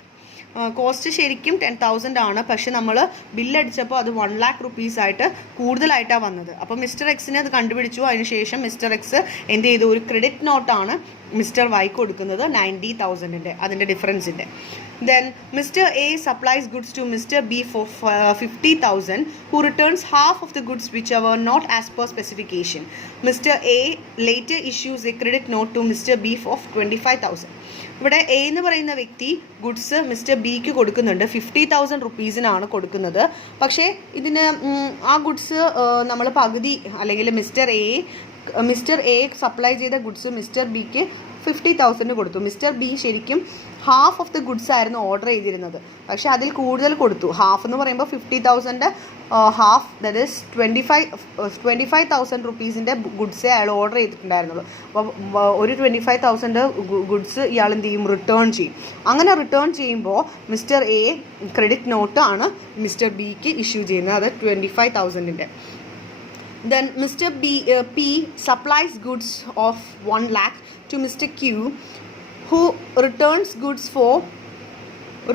Cost ശരിക്കും 10,000 ആണ്, പക്ഷെ നമ്മൾ ബില്ലടിച്ചപ്പോൾ അത് 1 lakh rupees ആയിട്ട് കൂടുതലായിട്ടാണ് വന്നത്. അപ്പോൾ മിസ്റ്റർ എക്സിനെ അത് കണ്ടുപിടിച്ചു. അതിനുശേഷം മിസ്റ്റർ എക്സ് എന്ത് ചെയ്തു, ഒരു ക്രെഡിറ്റ് നോട്ടാണ് മിസ്റ്റർ വൈക്ക് കൊടുക്കുന്നത് 90,000-ൻ്റെ, അതിൻ്റെ ഡിഫറൻസിൻ്റെ. Then mister A supplies goods to mister B for 50,000 who returns half of the goods which were not as per specification. Mr. A later issues a credit note to Mr. B of 25,000. ഇവിടെ എ എന്ന് പറയുന്ന വ്യക്തി ഗുഡ്സ് മിസ്റ്റർ ബിക്ക് കൊടുക്കുന്നുണ്ട്, 50,000 rupees-നാണ് കൊടുക്കുന്നത്. പക്ഷേ ഇതിന് ആ ഗുഡ്സ് നമ്മൾ പകുതി, അല്ലെങ്കിൽ മിസ്റ്റർ എ സപ്ലൈ ചെയ്ത ഗുഡ്സ് മിസ്റ്റർ ബിക്ക് 50,000 കൊടുത്തു. മിസ്റ്റർ ബി ശരിക്കും ഹാഫ് ഓഫ് ദ ഗുഡ്സ് ആയിരുന്നു ഓർഡർ ചെയ്തിരുന്നത്, പക്ഷേ അതിൽ കൂടുതൽ കൊടുത്തു. ഹാഫ് എന്ന് പറയുമ്പോൾ 50,000 ഹാഫ്, ദറ്റ് ഈസ് 25,000 rupees-ൻ്റെ ഗുഡ്സേ അയാൾ ഓർഡർ ചെയ്തിട്ടുണ്ടായിരുന്നുള്ളൂ. അപ്പോൾ ഒരു 25,000 ഗുഡ്സ് ഇയാൾ എന്ത് ചെയ്യും, റിട്ടേൺ ചെയ്യും. അങ്ങനെ റിട്ടേൺ ചെയ്യുമ്പോൾ മിസ്റ്റർ എ ക്രെഡിറ്റ് നോട്ട് ആണ് മിസ്റ്റർ ബിക്ക് ഇഷ്യൂ ചെയ്യുന്നത്, അത് 25,000-ൻ്റെ. Then Mr. P supplies goods of 1 lakh to Mr. Q, who returns goods for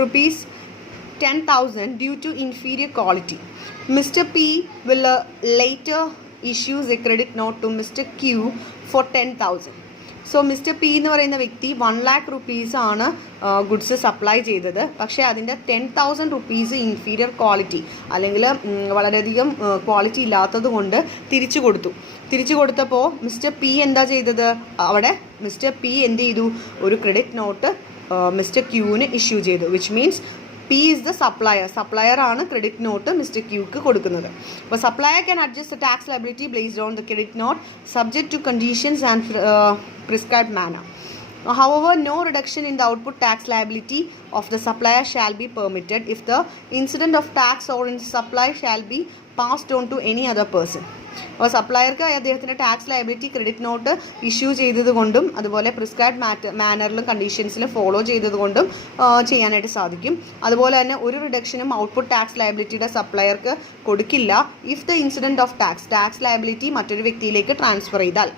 rupees 10,000 due to inferior quality. Mr. P will later issues a credit note to Mr. Q for 10,000. So mister P എന്ന് പറയുന്ന വ്യക്തി 1 lakh rupees ആണ് ഗുഡ്സ് സപ്ലൈ ചെയ്തത്, പക്ഷേ അതിൻ്റെ 10,000 rupees ഇൻഫീരിയർ ക്വാളിറ്റി, അല്ലെങ്കിൽ വളരെയധികം ക്വാളിറ്റി ഇല്ലാത്തത് കൊണ്ട് തിരിച്ചു കൊടുത്തപ്പോൾ മിസ്റ്റർ പി എന്താ ചെയ്തത്, അവിടെ മിസ്റ്റർ പി എന്ത് ചെയ്തു, ഒരു ക്രെഡിറ്റ് നോട്ട് മിസ്റ്റർ ക്യൂവിന് ഇഷ്യൂ ചെയ്തു. Which means P is the supplier ആണ് ക്രെഡിറ്റ് നോട്ട് മിസ്റ്റർ ക്യൂക്ക് കൊടുക്കുന്നത്. അപ്പോൾ supplier can adjust tax liability based on the credit note subject to conditions and prescribed manner. However, no reduction in the output tax liability of the supplier shall be permitted if the incident of tax or in supply shall be passed on to any other person. അപ്പോൾ സപ്ലയർക്ക് അദ്ദേഹത്തിൻ്റെ tax liability credit note issue ചെയ്തത് കൊണ്ടും അതുപോലെ പ്രിസ്ക്രൈബ്ഡ് മാനറിലും കണ്ടീഷൻസിലും ഫോളോ ചെയ്തത് കൊണ്ടും ചെയ്യാനായിട്ട് സാധിക്കും. അതുപോലെ തന്നെ ഒരു റിഡക്ഷനും ഔട്ട്പുട്ട് ടാക്സ് ലയബിലിറ്റിയുടെ സപ്ലയർക്ക് കൊടുക്കില്ല if the incident of tax liability മറ്റൊരു വ്യക്തിയിലേക്ക് ട്രാൻസ്ഫർ ചെയ്താൽ.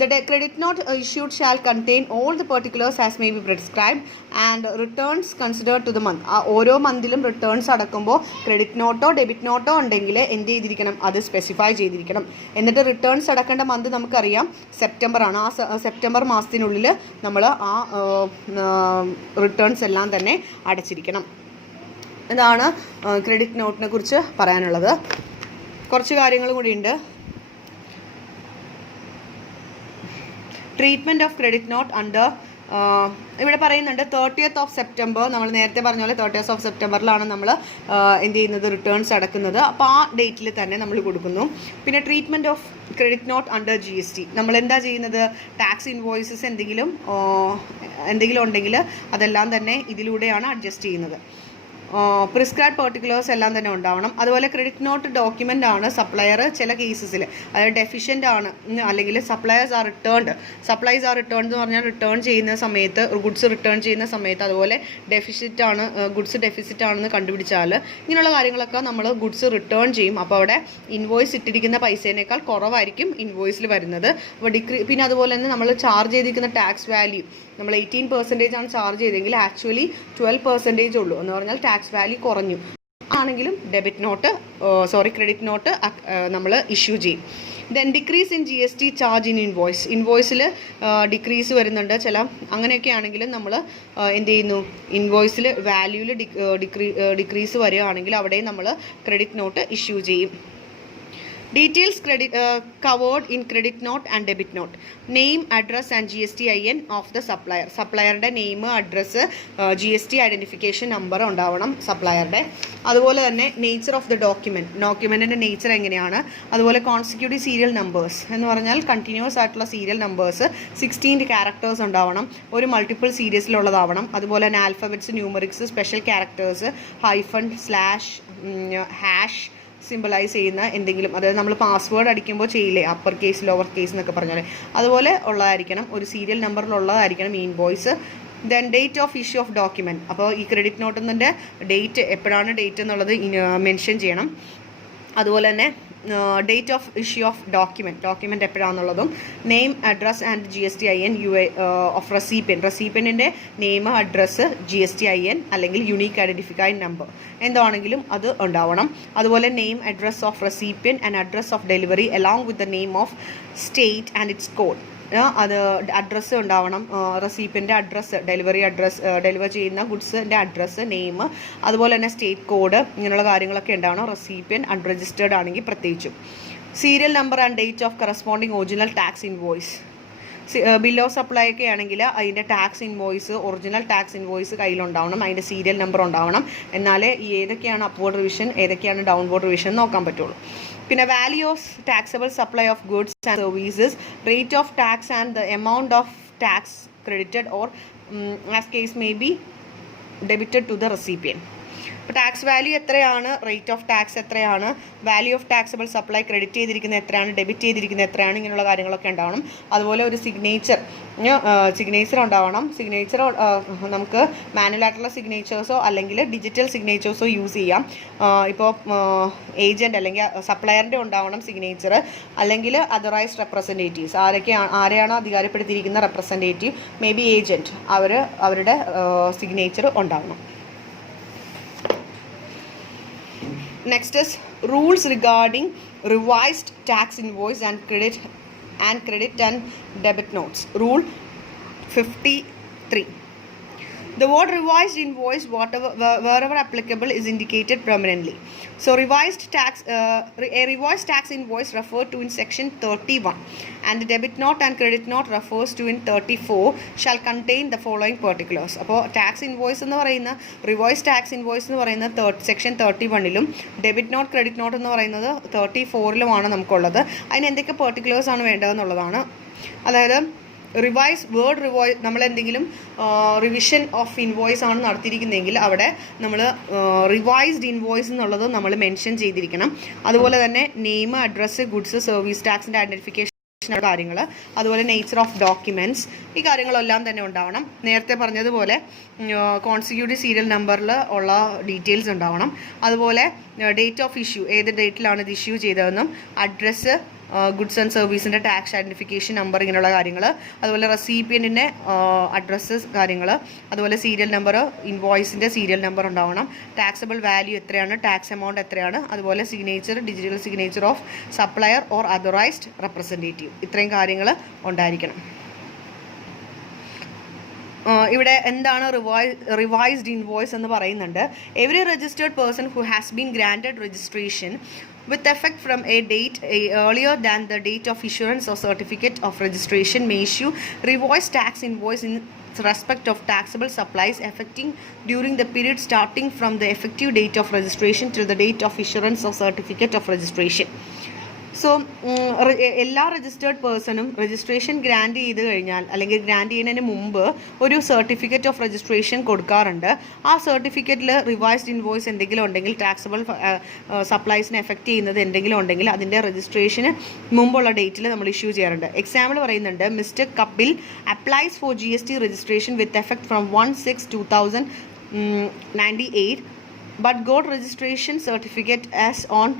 The credit note issued shall contain all the particulars as may be prescribed and returns considered to the month. ഓരോ മന്തിലും റിട്ടേൺസ് അടക്കുമ്പോൾ ക്രെഡിറ്റ് നോട്ടോ ഡെബിറ്റ് നോട്ടോ ഉണ്ടെങ്കിൽ എന്ത് ചെയ്തിരിക്കണം, അത് സ്പെസിഫൈ ചെയ്തിരിക്കണം. എന്നിട്ട് റിട്ടേൺസ് അടക്കേണ്ട മന്ത് നമുക്കറിയാം സെപ്റ്റംബർ ആണ്. ആ സെപ്റ്റംബർ മാസത്തിനുള്ളിൽ നമ്മൾ ആ റിട്ടേൺസ് എല്ലാം തന്നെ അടച്ചിരിക്കണം. ഇതാണ് ക്രെഡിറ്റ് നോട്ടിനെ കുറിച്ച് പറയാനുള്ളത്. കുറച്ച് കാര്യങ്ങൾ കൂടിയുണ്ട്. Treatment of credit note under ഇവിടെ പറയുന്നുണ്ട് 30th of September. നമ്മൾ നേരത്തെ പറഞ്ഞ പോലെ 30th of Septemberലാണ് നമ്മൾ എന്ത് ചെയ്യുന്നത്, റിട്ടേൺസ് അടക്കുന്നത്. അപ്പോൾ ആ ഡേറ്റിൽ തന്നെ നമ്മൾ കൊടുക്കുന്നു. പിന്നെ treatment of credit note under GST നമ്മൾ എന്താ ചെയ്യുന്നത്, ടാക്സ് ഇൻവോയ്സസ് എന്തെങ്കിലും ഉണ്ടെങ്കിൽ അതെല്ലാം തന്നെ ഇതിലൂടെയാണ് അഡ്ജസ്റ്റ് ചെയ്യുന്നത്. പ്രിസ്ക്രൈബ് പെർട്ടിക്കുലേഴ്സ് എല്ലാം തന്നെ ഉണ്ടാവണം. അതുപോലെ ക്രെഡിറ്റ് നോട്ട് ഡോക്യുമെൻ്റ് ആണ് സപ്ലയർ ചില കേസസിൽ അതായത് ഡെഫിഷ്യൻ്റ് ആണ്, അല്ലെങ്കിൽ സപ്ലൈസ് ആർ റിട്ടേൺ എന്ന് പറഞ്ഞാൽ റിട്ടേൺ ചെയ്യുന്ന സമയത്ത് ഗുഡ്സ് റിട്ടേൺ ചെയ്യുന്ന സമയത്ത് അതുപോലെ ഗുഡ്സ് ഡെഫിസിറ്റ് ആണെന്ന് കണ്ടുപിടിച്ചാൽ ഇങ്ങനെയുള്ള കാര്യങ്ങളൊക്കെ നമ്മൾ ഗുഡ്സ് റിട്ടേൺ ചെയ്യും. അപ്പോൾ അവിടെ ഇൻവോയ്സ് ഇട്ടിരിക്കുന്ന പൈസേനേക്കാൾ കുറവായിരിക്കും ഇൻവോയ്സിൽ വരുന്നത്. അപ്പോൾ പിന്നെ അതുപോലെ തന്നെ നമ്മൾ ചാർജ് ചെയ്തിരിക്കുന്ന ടാക്സ് വാല്യൂ നമ്മൾ 18% ആണ് ചാർജ് ചെയ്തെങ്കിൽ ആക്ച്വലി 12% ഉള്ളൂ എന്ന് പറഞ്ഞാൽ ടാക്സ് വാല്യൂ കുറഞ്ഞു. ആണെങ്കിലും ക്രെഡിറ്റ് നോട്ട് നമ്മൾ ഇഷ്യൂ ചെയ്യും. Then decrease in GST charge in ഇൻവോയ്സിൽ ഡിക്രീസ് വരുന്നുണ്ട് അങ്ങനെയൊക്കെ ആണെങ്കിലും നമ്മൾ എന്ത് ചെയ്യുന്നു, ഇൻവോയ്സിൽ വാല്യൂവിൽ ഡിക്രീസ് വരികയാണെങ്കിൽ അവിടെ നമ്മൾ ക്രെഡിറ്റ് നോട്ട് ഇഷ്യൂ ചെയ്യും. Details covered in credit note and debit note. Name, address and GSTIN of the supplier. സപ്ലയറുടെ name, address, GST identification number ഉണ്ടാവണം സപ്ലയറുടെ. അതുപോലെ തന്നെ നേച്ചർ ഓഫ് ദ ഡോക്യുമെൻറ്റിൻ്റെ നേച്ചർ എങ്ങനെയാണ്. അതുപോലെ കോൺസിക്യൂട്ടീവ് സീരിയൽ നമ്പേഴ്സ് എന്ന് പറഞ്ഞാൽ കണ്ടിന്യൂസ് ആയിട്ടുള്ള സീരിയൽ നമ്പേഴ്സ് 16 ക്യാരക്ടേഴ്സ് ഉണ്ടാവണം. ഒരു മൾട്ടിപ്പിൾ സീരീസിലുള്ളതാവണം. അതുപോലെ തന്നെ alphabets, numerics, special characters, hyphen, slash, hash symbolise ചെയ്യുന്ന എന്തെങ്കിലും, അതായത് നമ്മൾ പാസ്വേഡ് അടിക്കുമ്പോൾ ചെയ്യില്ലേ അപ്പർ കേസ് ലോവർ കേസ് എന്നൊക്കെ പറഞ്ഞാൽ അതുപോലെ ഉള്ളതായിരിക്കണം. ഒരു സീരിയൽ നമ്പറിലുള്ളതായിരിക്കണം ഈ invoice. Then date of issue of document. അപ്പോൾ ഈ ക്രെഡിറ്റ് നോട്ടിൻ്റെ ഡേറ്റ് എപ്പോഴാണ് ഡേറ്റ് എന്നുള്ളത് മെൻഷൻ ചെയ്യണം. അതുപോലെ തന്നെ date of issue of document എപ്പോഴാണെന്നുള്ളതും, name, address and GSTIN of റെസിപ്പിയൻറ്റിൻ്റെ നെയിം, അഡ്രസ്സ്, GSTIN അല്ലെങ്കിൽ യുണീക്ക് ഐഡൻറ്റിഫൈയിങ് നമ്പർ എന്താണെങ്കിലും അത് ഉണ്ടാവണം. അതുപോലെ name, address of recipient and address of delivery along with the name of state and its code. അത് അഡ്രസ്സ് ഉണ്ടാവണം, റെസിപ്പിയൻ്റെ അഡ്രസ്സ്, ഡെലിവർ ചെയ്യുന്ന ഗുഡ്സിൻ്റെ അഡ്രസ്സ്, നെയിം, അതുപോലെ തന്നെ സ്റ്റേറ്റ് കോഡ്, ഇങ്ങനെയുള്ള കാര്യങ്ങളൊക്കെ ഉണ്ടാവണം. റെസിപ്പിയൻ അൺരജിസ്റ്റേർഡ് ആണെങ്കിൽ പ്രത്യേകിച്ചും. Serial number and date of corresponding original tax invoice. Bill of supply ഒക്കെ ആണെങ്കിൽ അതിൻ്റെ tax invoice, original tax invoice കയ്യിലുണ്ടാവണം, അതിൻ്റെ സീരിയൽ നമ്പർ ഉണ്ടാവണം. എന്നാലേ ഏതൊക്കെയാണ് അപ്വേർഡ് റിവിഷൻ ഏതൊക്കെയാണ് ഡൗൺവേർഡ് റിവിഷൻ നോക്കാൻ പറ്റുള്ളൂ. പിന്നെ value of taxable supply of goods and services, rate of tax and the amount of tax credited or as case may be debited to the recipient. അപ്പോൾ ടാക്സ് വാല്യൂ എത്രയാണ്, റേറ്റ് ഓഫ് ടാക്സ് എത്രയാണ്, value of taxable supply credit ചെയ്തിരിക്കുന്നത് എത്രയാണ്, ഡെബിറ്റ് ചെയ്തിരിക്കുന്നത് എത്രയാണ്, ഇങ്ങനെയുള്ള കാര്യങ്ങളൊക്കെ ഉണ്ടാവണം. അതുപോലെ ഒരു സിഗ്നേച്ചർ ഉണ്ടാവണം. സിഗ്നേച്ചർ നമുക്ക് മാനുവലായിട്ടുള്ള സിഗ്നേച്ചേഴ്സോ അല്ലെങ്കിൽ ഡിജിറ്റൽ സിഗ്നേച്ചേഴ്സോ യൂസ് ചെയ്യാം. ഇപ്പോൾ ഏജൻറ്റ് അല്ലെങ്കിൽ സപ്ലയറിൻ്റെ ഉണ്ടാവണം സിഗ്നേച്ചർ, അല്ലെങ്കിൽ അതറൈസ്ഡ് റെപ്രസെൻറ്റേറ്റീവ്സ്, ആരെയാണോ അധികാരപ്പെടുത്തിയിരിക്കുന്ന റെപ്രസെൻറ്റേറ്റീവ്, മേ ബി ഏജൻറ്റ്, അവരുടെ സിഗ്നേച്ചർ ഉണ്ടാവണം. Next is rules regarding revised tax invoice and credit and debit notes. Rule 53. The word revised invoice, wherever applicable, is indicated prominently. So a revised tax invoice referred to in section 31 and the debit note and credit note refers to in 34 shall contain the following particulars. അപ്പോൾ ടാക്സ് ഇൻവോയ്സ് എന്ന് പറയുന്ന റിവൈസ് ടാക്സ് ഇൻവോയ്സ് എന്ന് പറയുന്ന സെക്ഷൻ 31ലും ഡെബിറ്റ് നോട്ട് ക്രെഡിറ്റ് നോട്ട് എന്ന് പറയുന്നത് 34ലുമാണ് നമുക്കുള്ളത്. അതിന് എന്തൊക്കെ പെർട്ടിക്കുലേഴ്സ് ആണ് വേണ്ടതെന്നുള്ളതാണ്. അതായത് റിവൈസ് നമ്മളെന്തെങ്കിലും റിവിഷൻ ഓഫ് ഇൻവോയ്സ് ആണ് നടത്തിയിരിക്കുന്നതെങ്കിൽ അവിടെ നമ്മൾ റിവൈസ്ഡ് ഇൻവോയ്സ് എന്നുള്ളത് നമ്മൾ മെൻഷൻ ചെയ്തിരിക്കണം. അതുപോലെ തന്നെ നെയിം, അഡ്രസ്സ്, ഗുഡ്സ്, സർവീസ് ടാക്സിൻ്റെ ഐഡൻറ്റിഫിക്കേഷൻ കാര്യങ്ങൾ, അതുപോലെ നേച്ചർ ഓഫ് ഡോക്യുമെൻറ്റ്സ്, ഈ കാര്യങ്ങളെല്ലാം തന്നെ ഉണ്ടാവണം. നേരത്തെ പറഞ്ഞതുപോലെ കോൺസിക്യൂട്ടീവ് സീരിയൽ നമ്പറിൽ ഉള്ള ഡീറ്റെയിൽസ് ഉണ്ടാവണം. അതുപോലെ ഡേറ്റ് ഓഫ് ഇഷ്യൂ, ഏത് ഡേറ്റിലാണ് ഇത് ഇഷ്യൂ ചെയ്തതെന്നും, അഡ്രസ്സ്, ഗുഡ്സ് ആൻഡ് സർവീസിൻ്റെ ടാക്സ് ഐഡൻറ്റിഫിക്കേഷൻ നമ്പർ, ഇങ്ങനെയുള്ള കാര്യങ്ങൾ, അതുപോലെ റെസിപ്പിയൻറ്റിൻ്റെ അഡ്രസ്സ് കാര്യങ്ങൾ, അതുപോലെ സീരിയൽ നമ്പർ, ഇൻവോയ്സിൻ്റെ സീരിയൽ നമ്പർ ഉണ്ടാവണം. ടാക്സബിൾ വാല്യൂ എത്രയാണ്, ടാക്സ് എമൗണ്ട് എത്രയാണ്, അതുപോലെ signature, digital signature of supplier or authorised representative, ഇത്രയും കാര്യങ്ങൾ ഉണ്ടായിരിക്കണം. ഇവിടെ എന്താണ് റിവൈസ്ഡ് ഇൻവോയ്സ് എന്ന് പറയുന്നുണ്ട്. Every registered person who has been granted registration with effect from a date earlier than the date of issuance or certificate of registration may issue revised tax invoice in respect of taxable supplies affecting during the period starting from the effective date of registration till the date of issuance or certificate of registration. So എല്ലാ രജിസ്റ്റേർഡ് പേഴ്സണും രജിസ്ട്രേഷൻ ഗ്രാൻഡ് ചെയ്ത് കഴിഞ്ഞാൽ അല്ലെങ്കിൽ ഗ്രാൻഡ് ചെയ്യുന്നതിന് മുമ്പ് ഒരു സർട്ടിഫിക്കറ്റ് ഓഫ് രജിസ്ട്രേഷൻ കൊടുക്കാറുണ്ട്. ആ സർട്ടിഫിക്കറ്റിൽ റിവൈസ്ഡ് ഇൻവോയ്സ് എന്തെങ്കിലും ഉണ്ടെങ്കിൽ, ടാക്സബിൾ സപ്ലൈസിനെ എഫക്റ്റ് ചെയ്യുന്നത് എന്തെങ്കിലും ഉണ്ടെങ്കിൽ അതിൻ്റെ രജിസ്ട്രേഷന് മുമ്പുള്ള ഡേറ്റിൽ നമ്മൾ ഇഷ്യൂ ചെയ്യാറുണ്ട്. എക്സാമ്പിൾ പറയുന്നുണ്ട്, mister Kapil applies for GST registration with effect from 1/6/2098 but got registration certificate as on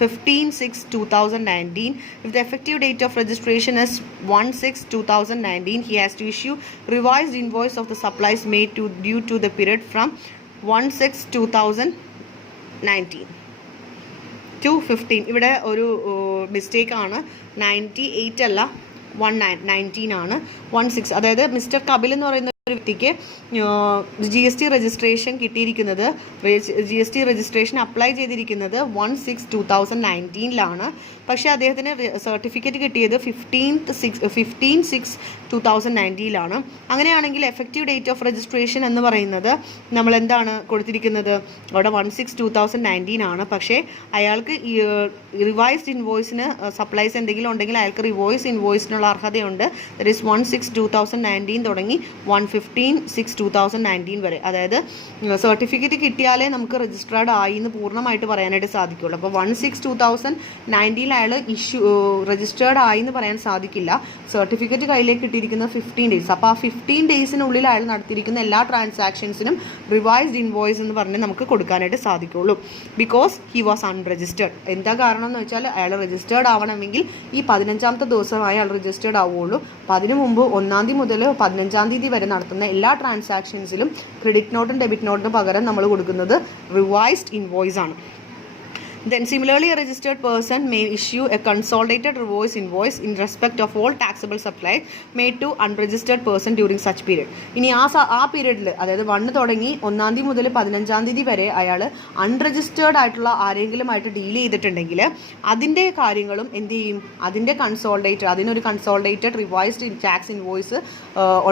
15/6/2019. If the effective date of registration is 1/6/2019, he has to issue revised invoice of the supplies made due to the period from 1/6/2019 to 15. ഇവിടെ ഒരു മിസ്റ്റേക്ക് ആണ്, 98 അല്ല 19 ആണ്, 16. അതായത് മിസ്റ്റർ കപിൽ എന്ന് പറയുന്ന ഒരു വ്യക്തിക്ക് GST രജിസ്ട്രേഷൻ കിട്ടിയിരിക്കുന്നത്, GST രജിസ്ട്രേഷൻ അപ്ലൈ ചെയ്തിരിക്കുന്നത് 1/6/2019 പക്ഷേ അദ്ദേഹത്തിന് സർട്ടിഫിക്കറ്റ് കിട്ടിയത് 15/6/2019 അങ്ങനെയാണെങ്കിൽ എഫക്റ്റീവ് ഡേറ്റ് ഓഫ് രജിസ്ട്രേഷൻ എന്ന് പറയുന്നത് നമ്മൾ എന്താണ് കൊടുത്തിരിക്കുന്നത്, അവിടെ 1/6/2019 ആണ്. പക്ഷേ അയാൾക്ക് റിവൈസ്ഡ് ഇൻവോയ്സിന് സപ്ലൈസ് എന്തെങ്കിലും ഉണ്ടെങ്കിൽ അയാൾക്ക് റിവൈസ് ഇൻവോയ്സിനുള്ള അർഹതയുണ്ട്. ദാറ്റ് ഈസ് 1/6/2019 തുടങ്ങി 1/15 15/6/2019 വരെ. അതായത് സർട്ടിഫിക്കറ്റ് കിട്ടിയാലേ നമുക്ക് രജിസ്ട്രേർഡ് ആയി എന്ന് പൂർണ്ണമായിട്ട് പറയാനായിട്ട് സാധിക്കുള്ളൂ. അപ്പോൾ 1/6/2019 അയാൾ രജിസ്റ്റേർഡ് ആയി എന്ന് പറയാൻ സാധിക്കില്ല. സർട്ടിഫിക്കറ്റ് കയ്യിലേക്ക് കിട്ടിയിരിക്കുന്ന 15 ഡേയ്സ്. അപ്പോൾ ആ 15 ഡേയ്സിനുള്ളിൽ അയാൾ നടത്തിയിരിക്കുന്ന എല്ലാ ട്രാൻസാക്ഷൻസിനും റിവൈസ്ഡ് ഇൻവോയ്സ് എന്ന് പറഞ്ഞ് നമുക്ക് കൊടുക്കാനായിട്ട് സാധിക്കുള്ളൂ. Because he was unregistered. എന്താ കാരണം എന്ന് വെച്ചാൽ അയാൾ രജിസ്റ്റേർഡ് ആവണമെങ്കിൽ ഈ 15ാമത്തെ ദിവസമായി അയാൾ രജിസ്റ്റേർഡ് ആവുകയുള്ളൂ. അപ്പോൾ അതിനു മുമ്പ് 1-ാം തീയതി മുതൽ 15ാം തീയതി വരെ നടത്തുന്ന എല്ലാ ട്രാൻസാക്ഷൻസിലും ക്രെഡിറ്റ് നോട്ടും ഡെബിറ്റ് നോട്ടിന് പകരം നമ്മൾ കൊടുക്കുന്നത് റിവൈസ്ഡ് ഇൻവോയ്സ് ആണ്. Then similarly, a registered person may issue a consolidated reverse invoice in respect of all taxable supplies made to unregistered person during such period. ഇനി ആ പീരീഡിൽ, അതായത് 1 തുടങ്ങി 1-ാം തീയതി മുതൽ 15ാം തീയതി വരെ അയാൾ അൺരജിസ്റ്റേർഡ് ആയിട്ടുള്ള ആരെങ്കിലുമായിട്ട് ഡീൽ ചെയ്തിട്ടുണ്ടെങ്കിൽ അതിൻ്റെ കാര്യങ്ങളും എന്ത് ചെയ്യും, അതിനൊരു കൺസോളിഡേറ്റഡ് റിവൈസ്ഡ് ടാക്സ് ഇൻവോയ്സ്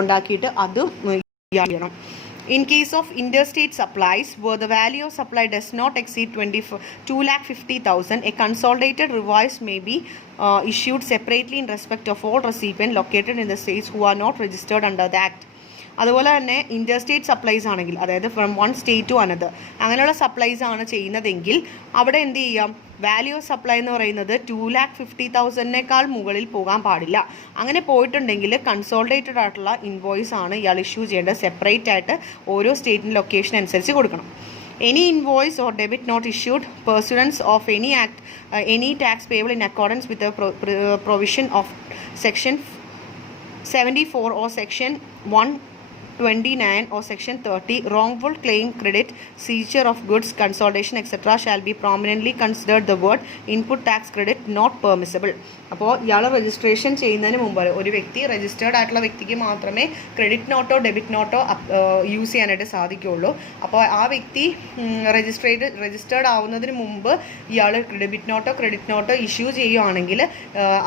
ഉണ്ടാക്കിയിട്ട് അത് ചെയ്യണം. In case of interstate supplies where the value of supply does not exceed 2,50,000, a consolidated revised may be issued separately in respect of all recipients located in the states who are not registered under the Act. അതുപോലെ തന്നെ ഇൻ്റർസ്റ്റേറ്റ് സപ്ലൈസ് ആണെങ്കിൽ, അതായത് from one state to another, അങ്ങനെയുള്ള സപ്ലൈസ് ആണ് ചെയ്യുന്നതെങ്കിൽ അവിടെ എന്ത് ചെയ്യാം, വാല്യൂ ഓഫ് സപ്ലൈ എന്ന് പറയുന്നത് 2,50,000-നേക്കാൾ മുകളിൽ പോകാൻ പാടില്ല. അങ്ങനെ പോയിട്ടുണ്ടെങ്കിൽ കൺസോളിഡേറ്റഡ് ആയിട്ടുള്ള ഇൻവോയ്സ് ആണ് ഇയാൾ ഇഷ്യൂ ചെയ്യേണ്ടത്. സെപ്പറേറ്റ് ആയിട്ട് ഓരോ സ്റ്റേറ്റിൻ്റെ ലൊക്കേഷൻ അനുസരിച്ച് കൊടുക്കണം. Any invoice or debit not issued pursuant of any act, any tax payable in accordance with the provision of Section 74 or Section 129 or Section 30, wrongful claim, credit, seizure of goods, consolidation, etc. shall be prominently considered the word input tax credit not permissible. അപ്പോൾ ഇയാൾ രജിസ്ട്രേഷൻ ചെയ്യുന്നതിന് മുമ്പ് ഒരു വ്യക്തി രജിസ്റ്റേർഡ് ആയിട്ടുള്ള വ്യക്തിക്ക് മാത്രമേ ക്രെഡിറ്റ് നോട്ടോ ഡെബിറ്റ് നോട്ടോ യൂസ് ചെയ്യാനായിട്ട് സാധിക്കുകയുള്ളൂ. അപ്പോൾ ആ വ്യക്തി രജിസ്റ്റേർഡ് ആവുന്നതിന് മുമ്പ് ഇയാൾ ഡെബിറ്റ് നോട്ടോ ക്രെഡിറ്റ് നോട്ടോ ഇഷ്യൂ ചെയ്യുകയാണെങ്കിൽ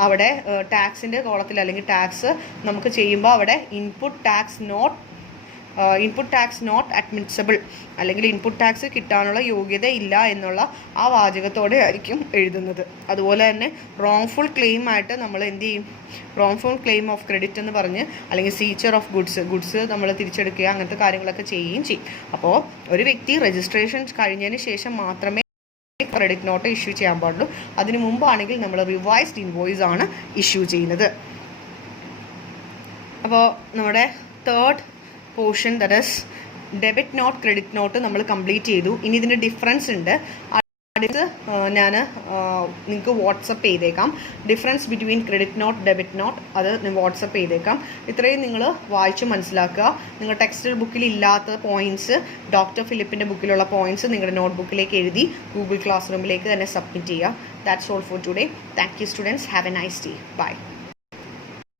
അവിടെ ടാക്സിൻ്റെ കോളത്തിൽ അല്ലെങ്കിൽ ടാക്സ് നമുക്ക് ചെയ്യുമ്പോൾ അവിടെ ഇൻപുട്ട് ടാക്സ് നോട്ട് അഡ്മിസിബിൾ അല്ലെങ്കിൽ ഇൻപുട്ട് ടാക്സ് കിട്ടാനുള്ള യോഗ്യത ഇല്ല എന്നുള്ള ആ വാചകത്തോടെ ആയിരിക്കും എഴുതുന്നത്. അതുപോലെ തന്നെ റോങ്ഫുൾ ക്ലെയിം ആയിട്ട് നമ്മൾ എന്ത് ചെയ്യും, റോങ്ഫുൾ ക്ലെയിം ഓഫ് ക്രെഡിറ്റ് എന്ന് പറഞ്ഞ് അല്ലെങ്കിൽ സീച്ചർ ഓഫ് ഗുഡ്സ് നമ്മൾ തിരിച്ചെടുക്കുക, അങ്ങനത്തെ കാര്യങ്ങളൊക്കെ ചെയ്യുകയും ചെയ്യും. അപ്പോൾ ഒരു വ്യക്തി രജിസ്ട്രേഷൻ കഴിഞ്ഞതിന് ശേഷം മാത്രമേ ക്രെഡിറ്റ് നോട്ട് ഇഷ്യൂ ചെയ്യാൻ പാടുള്ളൂ. അതിനു മുമ്പാണെങ്കിൽ നമ്മൾ റിവൈസ്ഡ് ഇൻവോയ്സ് ആണ് ഇഷ്യൂ ചെയ്യുന്നത്. അപ്പോൾ നമ്മുടെ third portion, that is debit note credit note നമ്മൾ കംപ്ലീറ്റ് ചെയ്തു. ഇനി ഇതിൻ്റെ ഡിഫറൻസ് ഉണ്ട്. അടുത്ത് ഞാൻ നിങ്ങൾക്ക് വാട്സപ്പ് ചെയ്തേക്കാം. Difference between credit note debit note അത് വാട്സപ്പ് ചെയ്തേക്കാം. ഇത്രയും നിങ്ങൾ വായിച്ച് മനസ്സിലാക്കുക. നിങ്ങൾ ടെക്സ്റ്റ് ബുക്കിൽ ഇല്ലാത്ത പോയിൻറ്റ്സ് ഡോക്ടർ ഫിലിപ്പിൻ്റെ ബുക്കിലുള്ള പോയിൻറ്റ്സ് നിങ്ങളുടെ നോട്ട് ബുക്കിലേക്ക് എഴുതി ഗൂഗിൾ ക്ലാസ് റൂമിലേക്ക് തന്നെ സബ്മിറ്റ് ചെയ്യുക. That's all for today. Thank you students. Have a nice day. By.